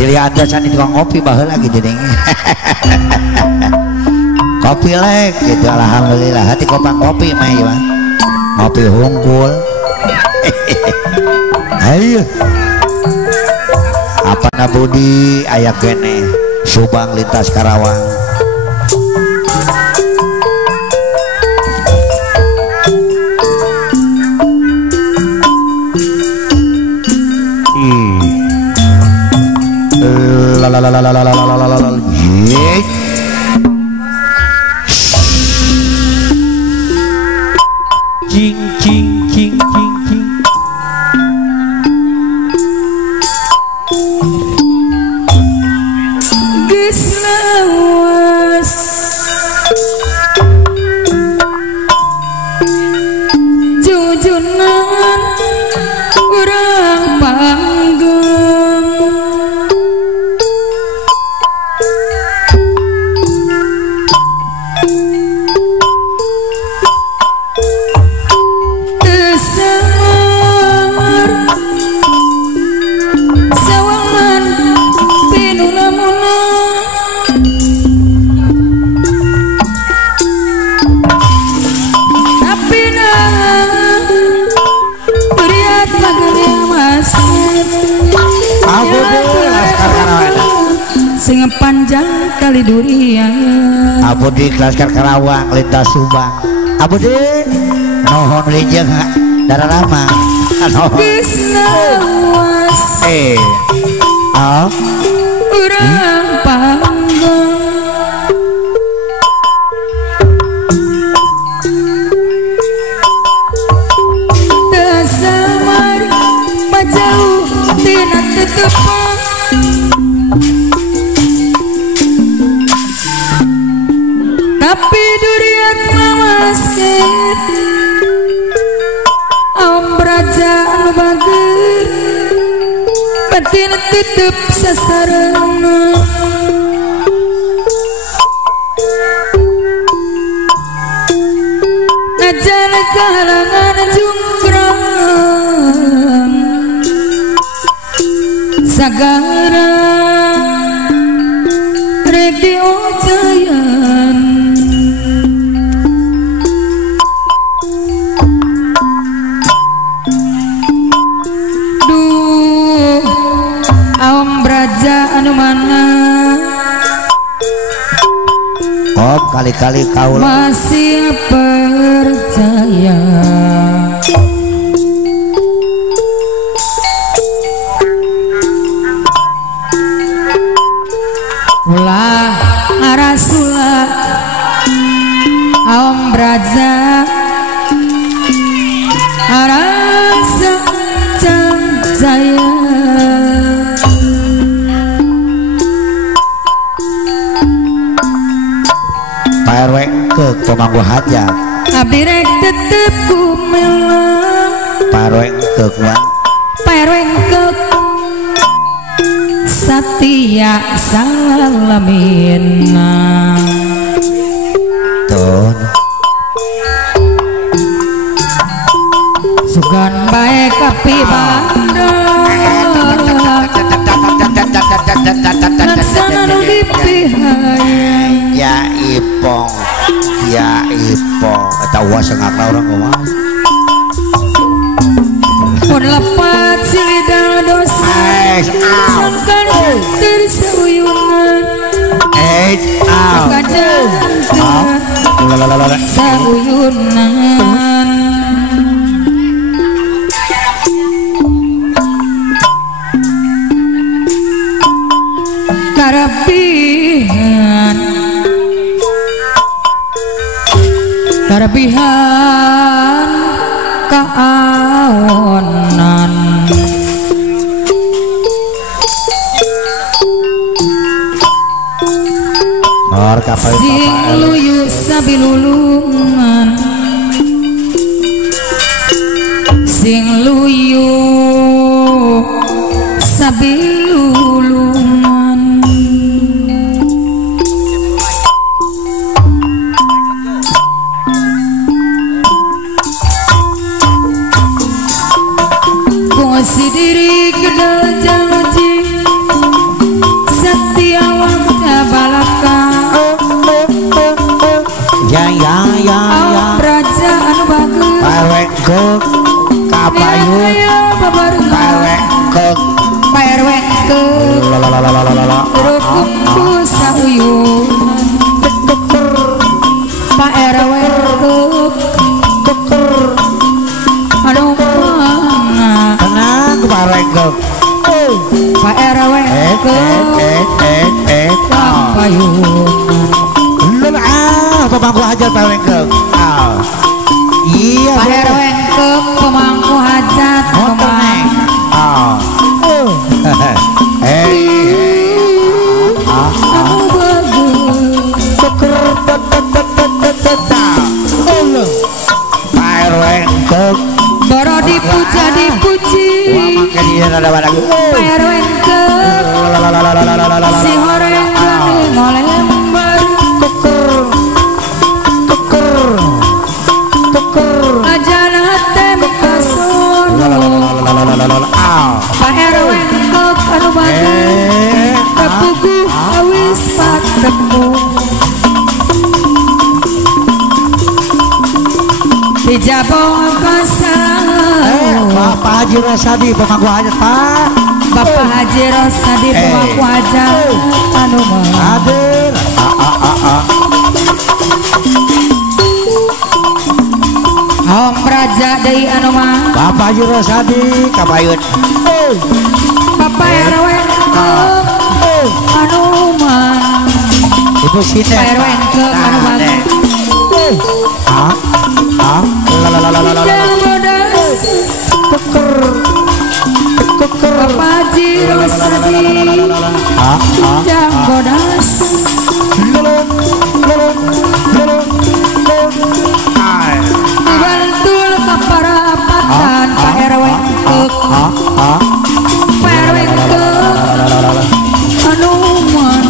silih ada can itu ngopi baheula gitu deh. Kopi lek gitu alhamdulillah hati kopang kopi mah ya ngopi hungkul. Ayo apa nabudi ayak kene Subang lintas Karawang. Jing jing jing jing jing. Geus lawas jujunan urang panggem tesemar sawangan pinuna-muna tapi beriat pagari mas Abu di Laskar Karawang. sing panjang kali durian Abu di Laskar Karawang lintas Subang. Abu di nuhun rijeng darah rama. geus lawas Oh urang panggem tesemar majauh tina tetepang tapi durian mamasket Ambraja anu bager batin tetep sasareuna najan kahalangan jungkrang sagara rek diojayan duh aom braja anu mana Om kali-kali kau masih percaya ulah arasula aom braja arasa cancaya Pak RW ke pemangku hajat. abdi rek tetep kumelang Pak RW ke kuat. perengkek Satya Salamina Tuh sugan bae kapi bandar laksana nu dipihayang ya Ipong eta wa sengakna urang kumaha pun lepat silidang dosa sangkan terseuyungan kadang sauyunan karabihan kaaonan sing luyu sabilulungan sing luyu sabilulungan si diri kedal janji Parwengkuk kapayun Parwengkuk Parwengkuk Rukumku sauyunan Pak Parwengkuk Aduh mana tenang Parwengkuk Pak Parwengkuk kapayun pemangku hajat Parwengkuk iya Pak Parwengkuk pemangku hajat pemang aku bagus Parwengkuk baru dipuja dipuji Parwengkuk si horeng gani ngolembar ajana tem kasono Pak Parwengkuk anu bagus kepugu awis patemu dijabong kasang Bapak Haji Rosadi pemangku hajat Pak Bapak Haji Rosadi pemangku hajat anu mah hadir Om Raja Deui anu mah Bapak Haji Rosadi kapayun Bapak Parwengkuk anu mah Ibu Sine Parwengkuk anu bagus Yang bodas Bapak Haji Rosadi Yang bodas Dibantul kaparapatan Pak Parwengkuk Parwengkuk anu mah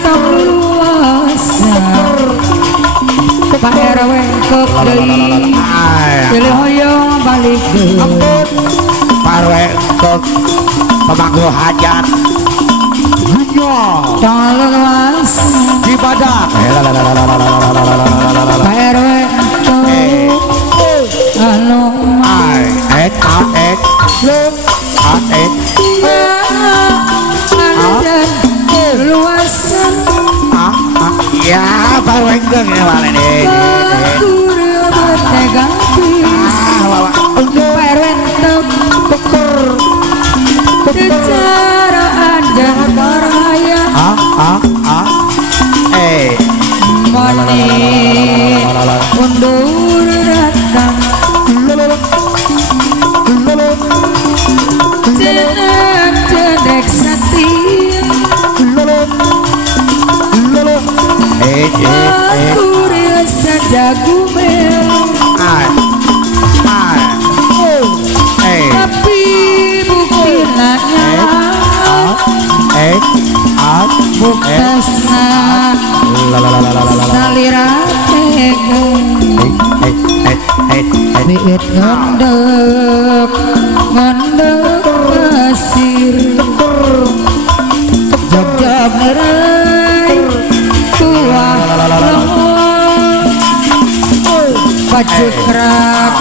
tong luasan Pak Parwengkuk deui pilih hoyong balik deui Parwengkuk pemangku hajat tong luasan di badak Pak Parwengkuk anu mah luasan ya Parwengkuk ini malah nih Kudu bertegapis Parwengkuk secara anjang karaya mani undur datang cedek satin aku rasa jagumel tapi bukti nanya buktasna salira biit ngondek pasir jog-jog nerai tua pacukrak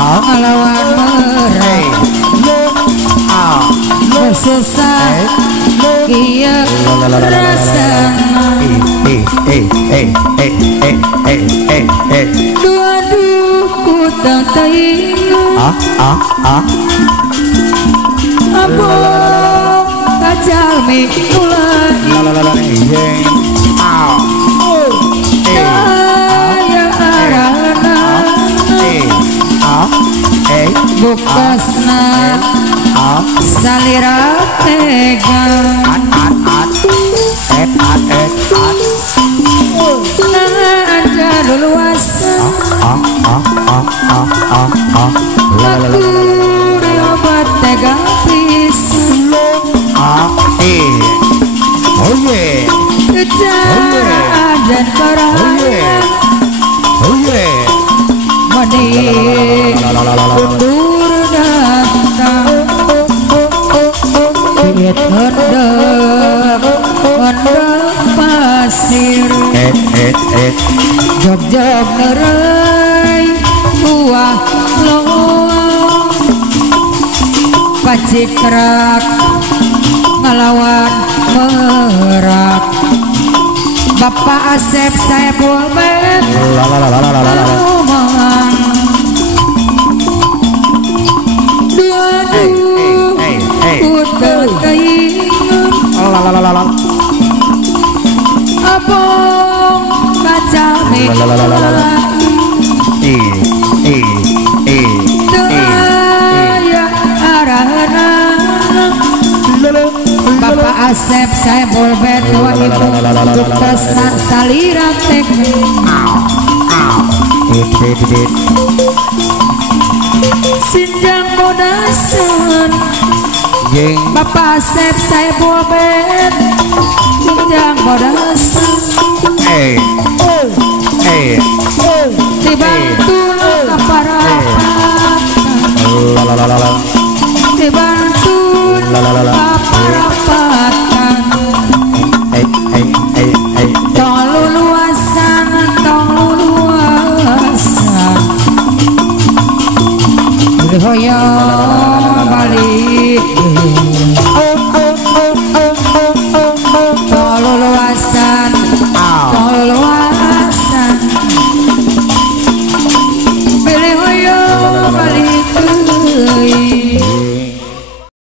ngelawan merai susah iya rasana duaduh ku tak taingu abang kajal mitulai daya arana bukasna salira tegang aja luasan aku diobat tegang pisan kejar dan karaya mani undur datang biit ngedek pondok pasir jog-jog nerai buah loang pacikrak ngelawan merak Bapak Asep saya boleh ngomong dua-dua udah keinget abang kaca mekat daya arahana Bapak Asep saya bolbet bawa ibu untuk pesan salira teknik sinjang bodasan Bapak Asep saya bolbet sinjang bodasan dibantu kaparapan dibantu kaparapan